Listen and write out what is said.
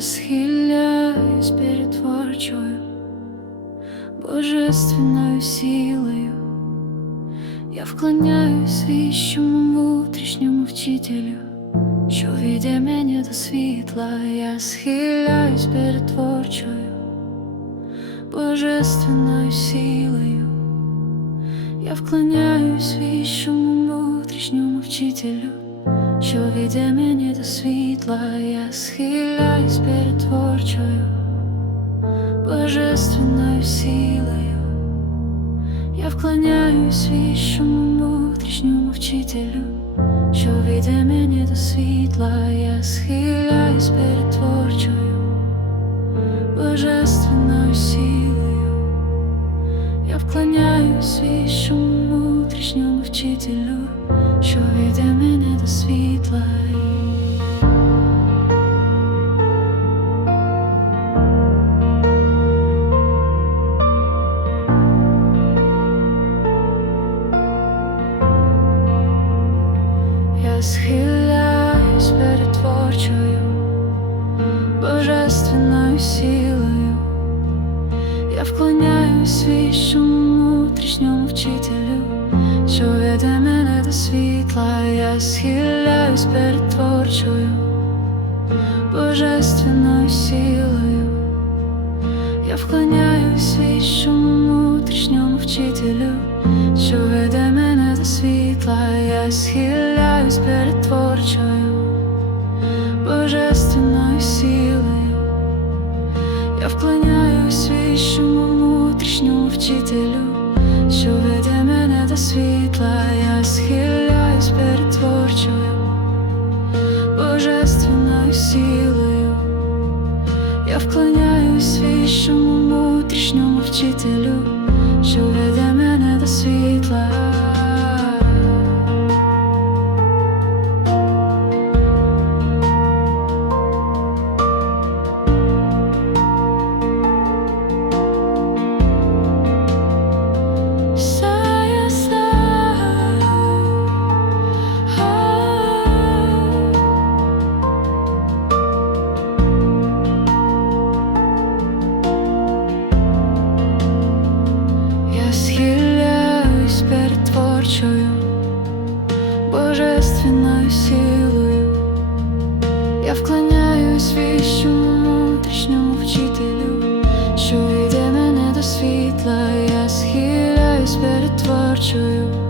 Я перед творчою, божественною силою. Я вклоняюсь віщому внутрішньому вчителю, що веде мене до світла, я схиляюсь перед творчою, божественною силою. Я вклоняюсь віщому внутрішньому вчителю, що веде мене до світла, я схиляюсь перед творчою, божественною силою. Я вклоняюсь віщому внутрішньому вчителю, що веде мене до світла, я схиляюсь перед творчою, божественною силою. Я вклоняюсь віщому внутрішньому вчителю, що веде мене до світла. Я схиляюсь перед творчою, силою. Я вклоняюсь віщому внутрішньому вчителю, що веде мене до світла, я схиляюсь перед творчою, божественною силою. Я вклоняюсь віщому внутрішньому вчителю, що веде мене до світла, я схиляюсь перед творчою, божественною силою. Я вклоняюсь віщому внутрішньому вчителю, що веде мене до світла, я схиляюсь силою. Я to